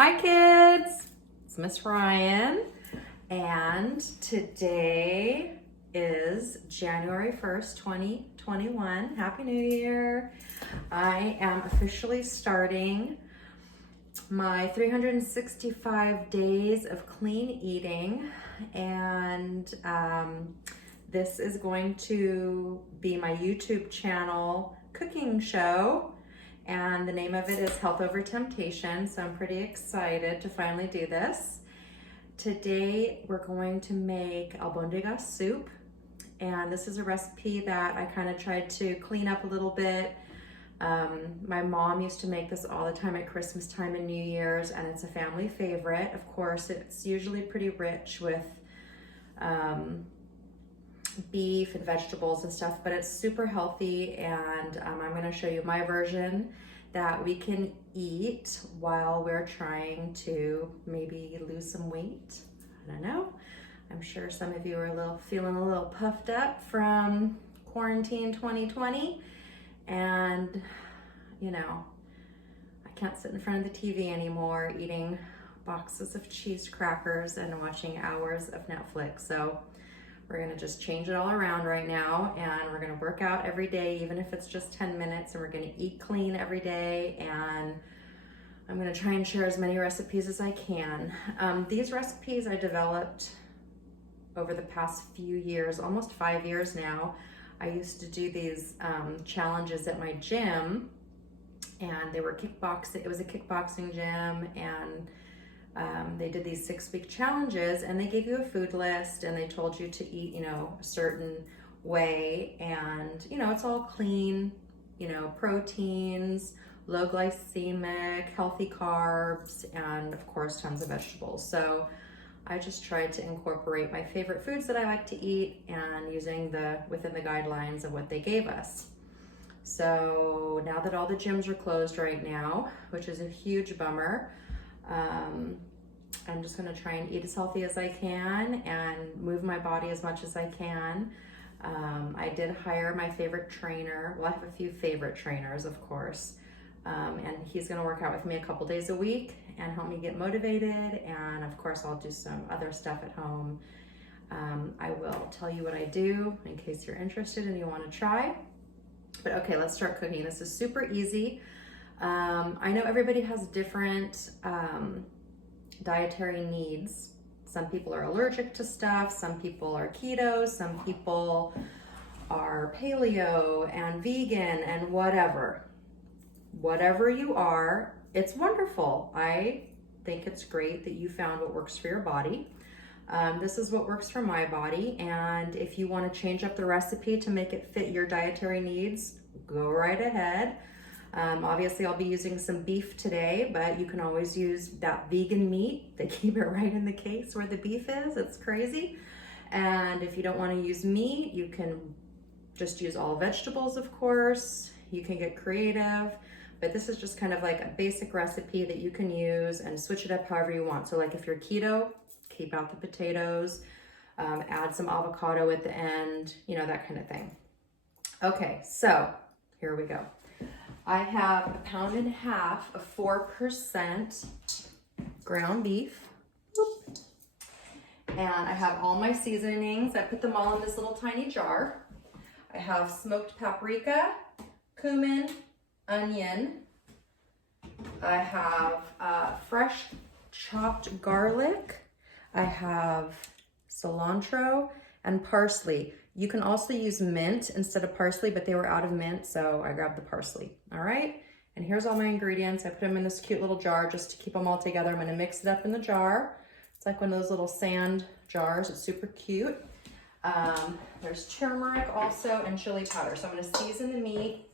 Hi kids, it's Miss Ryan, and today is January 1st, 2021. Happy New Year. I am officially starting my 365 days of clean eating, and this is going to be my YouTube channel cooking show. And the name of it is Health Over Temptation, so I'm pretty excited to finally do this. Today we're going to make Albondigas soup, and this is a recipe that I kind of tried to clean up a little bit. My mom used to make this all the time at Christmas time and New Year's, and it's a family favorite. Of course, it's usually pretty rich with beef and vegetables and stuff, but it's super healthy, and I'm going to show you my version that we can eat while we're trying to maybe lose some weight. I don't know. I'm sure some of you are feeling a little puffed up from quarantine 2020, and you know, I can't sit in front of the TV anymore eating boxes of cheese crackers and watching hours of Netflix. So we're gonna just change it all around right now, and we're gonna work out every day, even if it's just 10 minutes, and we're gonna eat clean every day, and I'm gonna try and share as many recipes as I can. These recipes I developed over the past few years, almost 5 years now. I used to do these challenges at my gym, and they were it was a kickboxing gym, and they did these 6-week challenges, and they gave you a food list, and they told you to eat, a certain way, and it's all clean, proteins, low glycemic, healthy carbs, and of course tons of vegetables. So I just tried to incorporate my favorite foods that I like to eat, and using within the guidelines of what they gave us. So now that all the gyms are closed right now, which is a huge bummer, I'm just gonna try and eat as healthy as I can and move my body as much as I can. I did hire my favorite trainer. Well, I have a few favorite trainers, of course, and he's gonna work out with me a couple days a week and help me get motivated, and of course I'll do some other stuff at home. I will tell you what I do in case you're interested and you want to try. But okay, let's start cooking. This is super easy. I know everybody has different dietary needs. Some people are allergic to stuff, some people are keto, some people are paleo and vegan and whatever. Whatever you are, it's wonderful. I think it's great that you found what works for your body. This is what works for my body, and if you want to change up the recipe to make it fit your dietary needs, go right ahead. Obviously I'll be using some beef today, but you can always use that vegan meat. They keep it right in the case where the beef is. It's crazy. And if you don't want to use meat, you can just use all vegetables, of course. You can get creative, but this is just kind of like a basic recipe that you can use and switch it up however you want. So like if you're keto, keep out the potatoes, add some avocado at the end, that kind of thing. Okay, so here we go. I have 1.5 pounds of 4% ground beef. And I have all my seasonings. I put them all in this little tiny jar. I have smoked paprika, cumin, onion. I have fresh chopped garlic. I have cilantro and parsley. You can also use mint instead of parsley, but they were out of mint, so I grabbed the parsley. All right, and here's all my ingredients. I put them in this cute little jar just to keep them all together. I'm gonna mix it up in the jar. It's like one of those little sand jars. It's super cute. There's turmeric also and chili powder. So I'm gonna season the meat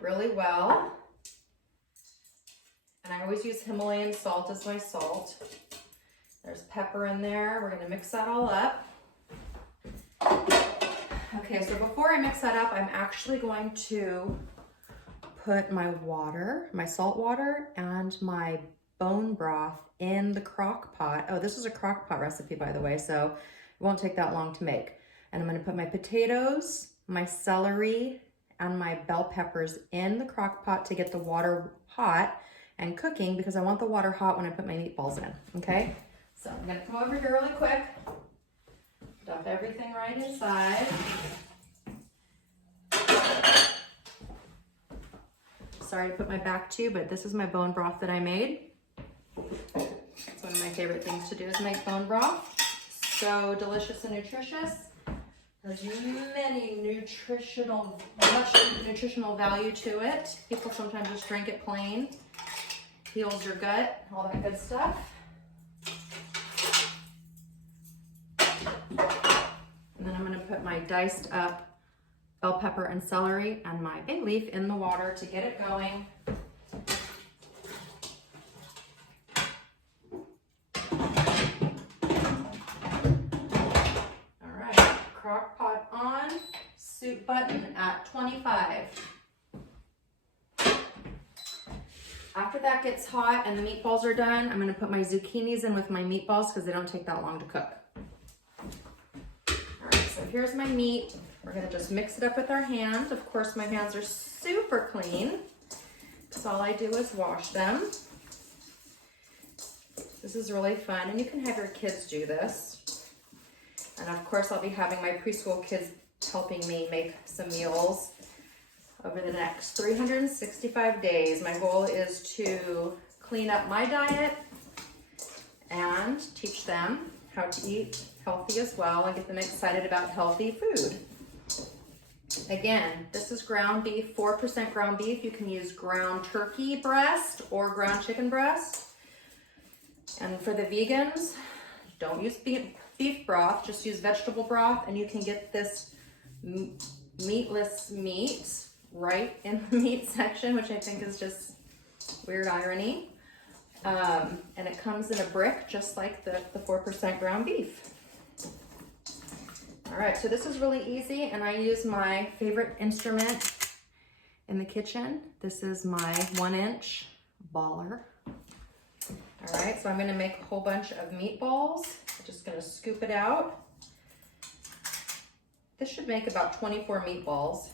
really well. And I always use Himalayan salt as my salt. There's pepper in there. We're gonna mix that all up. Okay, so before I mix that up, I'm actually going to put my water, my salt water, and my bone broth in the crock pot. Oh, this is a crock pot recipe, by the way, so it won't take that long to make. And I'm gonna put my potatoes, my celery, and my bell peppers in the crock pot to get the water hot. and cooking because I want the water hot when I put my meatballs in, okay? So I'm gonna come over here really quick, dump everything right inside. Sorry to put my back to you, but this is my bone broth that I made. It's one of my favorite things to do is make bone broth. So delicious and nutritious. There's much nutritional value to it. People sometimes just drink it plain. Heals your gut, all that good stuff. And then I'm gonna put my diced up bell pepper and celery and my bay leaf in the water to get it going. All right, crock pot on, soup button at 25. After that gets hot and the meatballs are done, I'm gonna put my zucchinis in with my meatballs because they don't take that long to cook. All right, so here's my meat. We're gonna just mix it up with our hands. Of course, my hands are super clean because all I do is wash them. This is really fun, and you can have your kids do this. And of course, I'll be having my preschool kids helping me make some meals over the next 365 days. My goal is to clean up my diet and teach them how to eat healthy as well and get them excited about healthy food. Again, this is ground beef, 4% ground beef. You can use ground turkey breast or ground chicken breast. And for the vegans, don't use beef broth, just use vegetable broth, and you can get this meatless meat right in the meat section, which I think is just weird irony. And it comes in a brick, just like the 4% ground beef. All right, so this is really easy, and I use my favorite instrument in the kitchen. This is my 1-inch baller. All right, so I'm gonna make a whole bunch of meatballs. I'm just gonna scoop it out. This should make about 24 meatballs.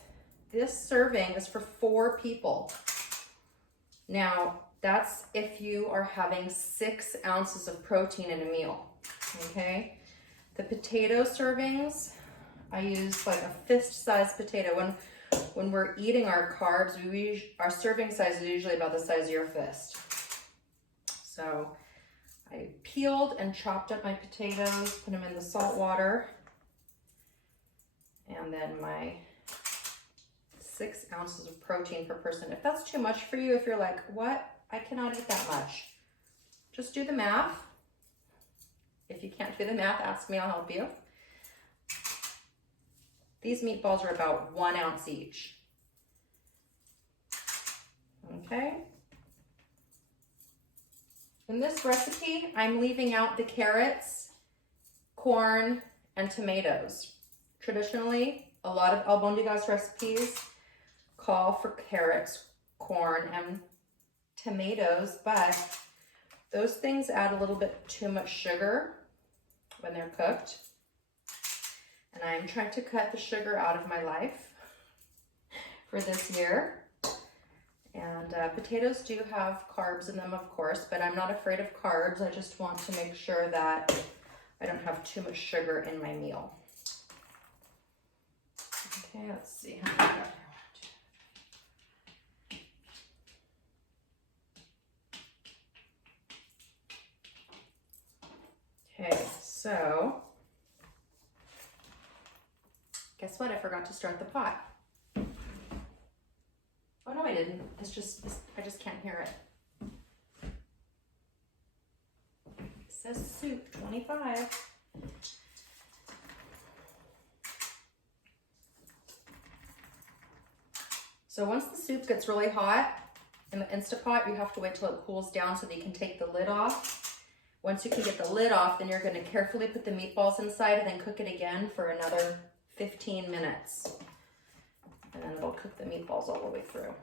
This serving is for 4 people. Now, that's if you are having 6 ounces of protein in a meal, okay? The potato servings, I use like a fist-sized potato. When we're eating our carbs, our serving size is usually about the size of your fist. So I peeled and chopped up my potatoes, put them in the salt water, and then my 6 ounces of protein per person. If that's too much for you, if you're like, what? I cannot eat that much. Just do the math. If you can't do the math, ask me, I'll help you. These meatballs are about 1 ounce each. Okay. In this recipe, I'm leaving out the carrots, corn, and tomatoes. Traditionally, a lot of Albondigas recipes call for carrots, corn, and tomatoes, but those things add a little bit too much sugar when they're cooked. And I'm trying to cut the sugar out of my life for this year. And potatoes do have carbs in them, of course, but I'm not afraid of carbs. I just want to make sure that I don't have too much sugar in my meal. Okay, let's see how I got here. Okay, so guess what? I forgot to start the pot. Oh no, I didn't. I just can't hear it. It says soup 25. So once the soup gets really hot in the Instapot, you have to wait till it cools down so that you can take the lid off. Once you can get the lid off, then you're going to carefully put the meatballs inside and then cook it again for another 15 minutes. And then it'll cook the meatballs all the way through.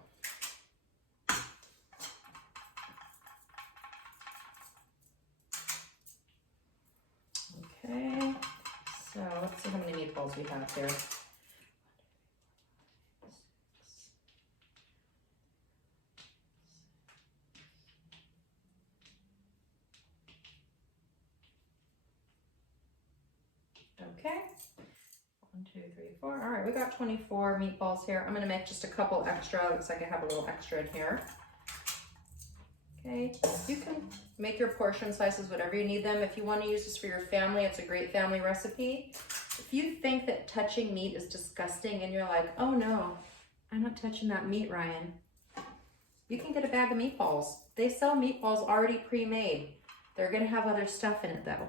Okay, so let's see how many meatballs we have here. Okay. 1, 2, 3, 4. All right, we got 24 meatballs here. I'm gonna make just a couple extra. Looks like I have a little extra in here. Okay, you can make your portion sizes whatever you need them. If you want to use this for your family, it's a great family recipe. If you think that touching meat is disgusting and you're like, oh no, I'm not touching that meat, Ryan, you can get a bag of meatballs. They sell meatballs already pre-made. They're gonna have other stuff in it though.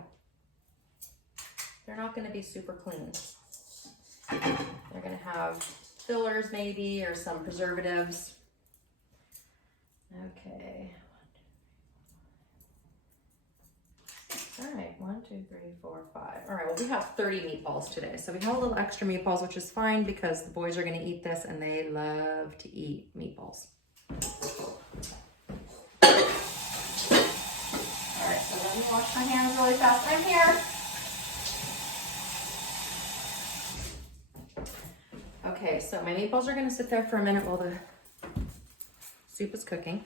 They're not gonna be super clean. They're gonna have fillers maybe, or some preservatives. Okay. All right, 1, 2, 3, 4, 5. All right, well, we have 30 meatballs today. So we have a little extra meatballs, which is fine because the boys are gonna eat this and they love to eat meatballs. All right, so let me wash my hands really fast. I'm here. Okay, so my meatballs are gonna sit there for a minute while the soup is cooking.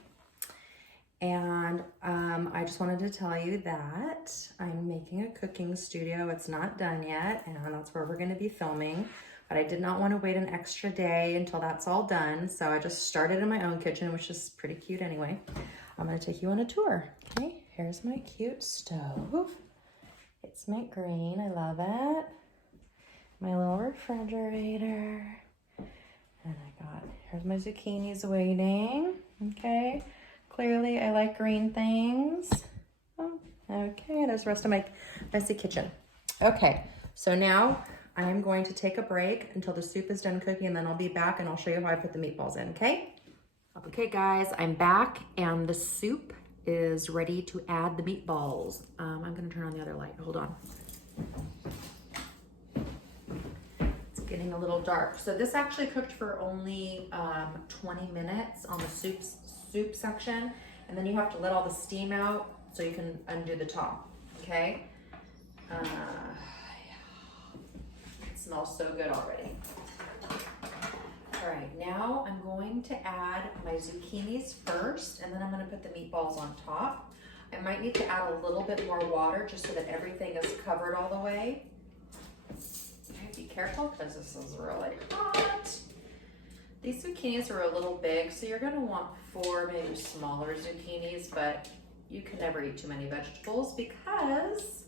And I just wanted to tell you that I'm making a cooking studio. It's not done yet, and that's where we're gonna be filming. But I did not want to wait an extra day until that's all done. So I just started in my own kitchen, which is pretty cute anyway. I'm gonna take you on a tour. Okay, here's my cute stove. It's mint green, I love it. My little refrigerator. And here's my zucchinis waiting, okay. Clearly, I like green things. Oh, okay, there's the rest of my messy kitchen. Okay, so now I am going to take a break until the soup is done cooking, and then I'll be back and I'll show you how I put the meatballs in, okay? Okay, guys, I'm back, and the soup is ready to add the meatballs. I'm gonna turn on the other light, hold on. It's getting a little dark. So this actually cooked for only 20 minutes on the soup section, and then you have to let all the steam out so you can undo the top, okay? It smells so good already. All right, now I'm going to add my zucchinis first, and then I'm gonna put the meatballs on top. I might need to add a little bit more water just so that everything is covered all the way. Okay, be careful because this is really hot. These zucchinis are a little big, so you're gonna want 4 maybe smaller zucchinis, but you can never eat too many vegetables because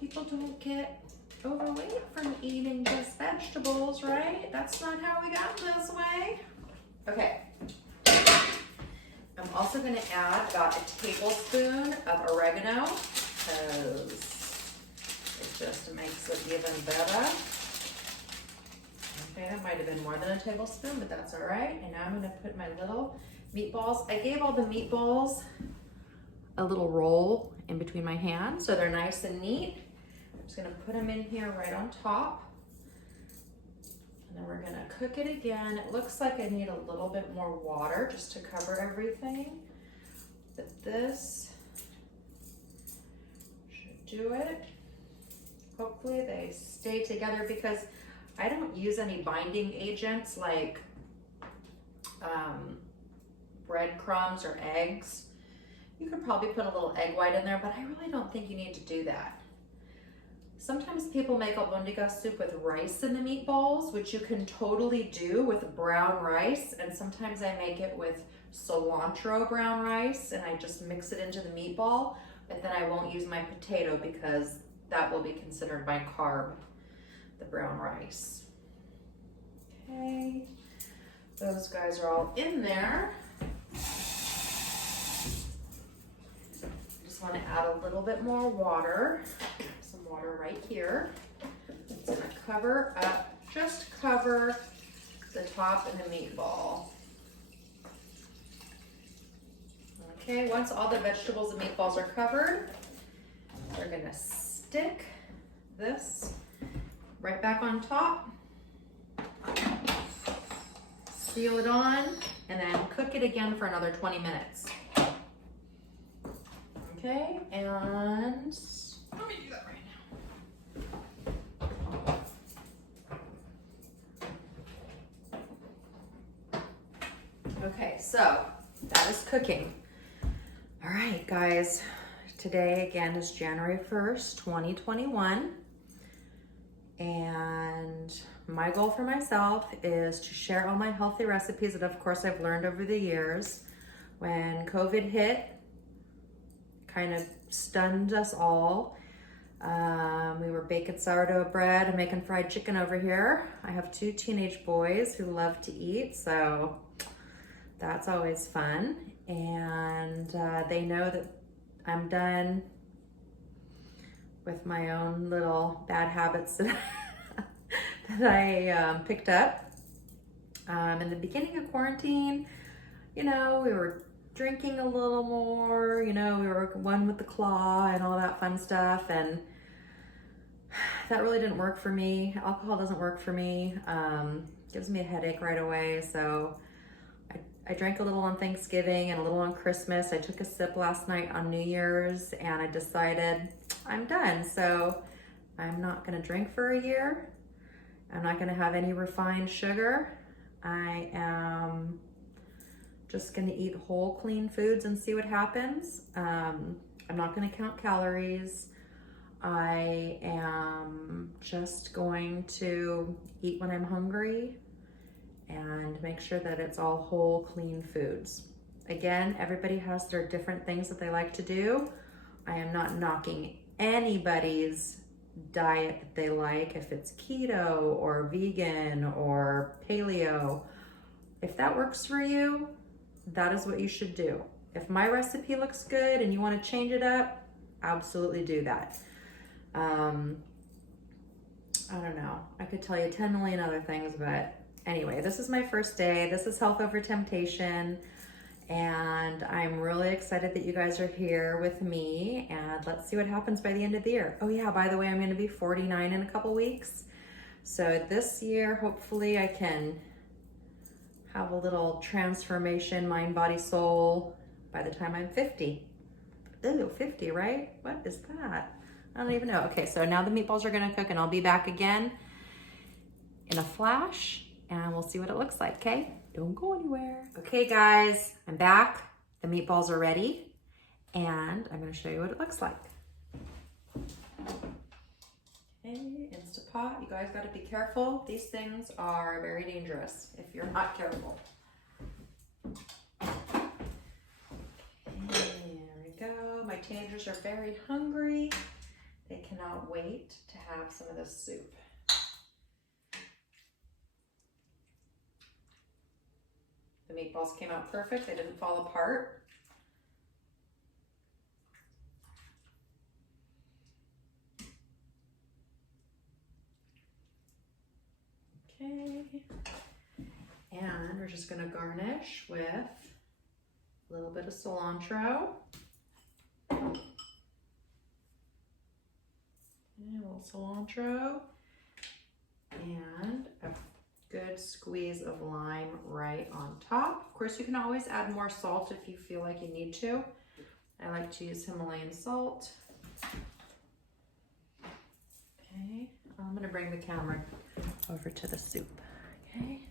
people don't get overweight from eating just vegetables, right? That's not how we got this way. Okay. I'm also gonna add about a tablespoon of oregano because it just makes it even better. Okay, that might have been more than a tablespoon, but that's all right. And now I'm gonna put my little meatballs. I gave all the meatballs a little roll in between my hands so they're nice and neat. I'm just gonna put them in here right on top. And then we're gonna cook it again. It looks like I need a little bit more water just to cover everything. But this should do it. Hopefully they stay together because I don't use any binding agents like breadcrumbs or eggs. You could probably put a little egg white in there, but I really don't think you need to do that. Sometimes people make albondigas soup with rice in the meatballs, which you can totally do with brown rice. And sometimes I make it with cilantro brown rice and I just mix it into the meatball, but then I won't use my potato because that will be considered my carb, the brown rice. Okay, those guys are all in there. Just want to add a little bit more water. Some water right here. It's going to cover up, just cover the top of the meatball. Okay, once all the vegetables and meatballs are covered, we're going to stick this right back on top, seal it on, and then cook it again for another 20 minutes. Okay, and let me do that right now. Okay, so that is cooking. All right, guys, today again is January 1st, 2021. And my goal for myself is to share all my healthy recipes that of course I've learned over the years. When COVID hit, kind of stunned us all. We were baking sourdough bread and making fried chicken over here. I have 2 teenage boys who love to eat, so that's always fun. And they know that I'm done with my own little bad habits that, that I picked up. In the beginning of quarantine, you know, we were drinking a little more, you know, we were one with the claw and all that fun stuff, and that really didn't work for me. Alcohol doesn't work for me. Gives me a headache right away. So I drank a little on Thanksgiving and a little on Christmas. I took a sip last night on New Year's, and I decided I'm done. So I'm not gonna drink for a year. I'm not gonna have any refined sugar. I am just gonna eat whole, clean foods and see what happens. I'm not gonna count calories. I am just going to eat when I'm hungry and make sure that it's all whole, clean foods. Again, everybody has their different things that they like to do. I am not knocking anybody's diet that they like, if it's keto or vegan or paleo. If that works for you, that is what you should do. If my recipe looks good and you want to change it up, absolutely do that. I don't know. I could tell you 10 million other things, but anyway, this is my first day. This is Health Over Temptation, and I'm really excited that you guys are here with me, and let's see what happens by the end of the year. Oh yeah, by the way, I'm going to be 49 in a couple weeks. So this year, hopefully I can have a little transformation, mind, body, soul, by the time I'm 50. Ew, 50, right? What is that? I don't even know. Okay, so now the meatballs are gonna cook, and I'll be back again in a flash, and we'll see what it looks like, okay? Don't go anywhere. Okay, guys, I'm back. The meatballs are ready, and I'm gonna show you what it looks like. Okay, Instapot. You guys gotta be careful. These things are very dangerous if you're not careful. Okay, there we go. My teenagers are very hungry. They cannot wait to have some of this soup. The meatballs came out perfect. They didn't fall apart. Okay. And we're just gonna garnish with a little bit of cilantro. And a little cilantro, and a good squeeze of lime right on top. Of course, you can always add more salt if you feel like you need to. I like to use Himalayan salt. Okay, I'm gonna bring the camera over to the soup. Okay,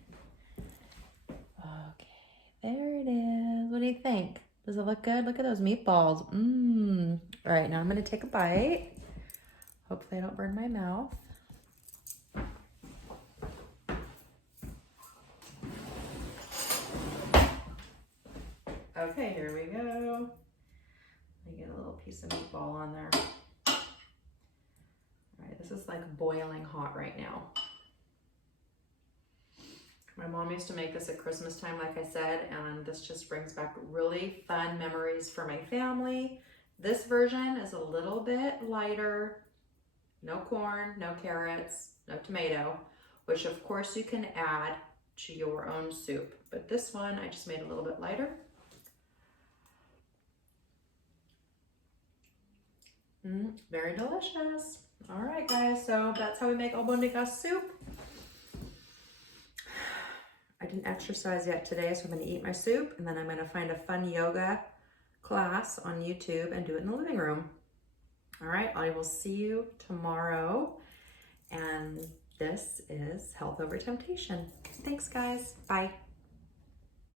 there it is. What do you think? Does it look good? Look at those meatballs. All right, now I'm gonna take a bite. Hopefully I don't burn my mouth. Okay, here we go. Let me get a little piece of meatball on there. All right, this is like boiling hot right now. My mom used to make this at Christmas time, like I said, and this just brings back really fun memories for my family. This version is a little bit lighter. No corn, no carrots, no tomato, which of course you can add to your own soup. But this one, I just made a little bit lighter. Very delicious. All right, guys, so that's how we make Albondigas soup. I didn't exercise yet today, so I'm gonna eat my soup, and then I'm gonna find a fun yoga class on YouTube and do it in the living room. All right, I will see you tomorrow. And this is Health Over Temptation. Thanks, guys. Bye.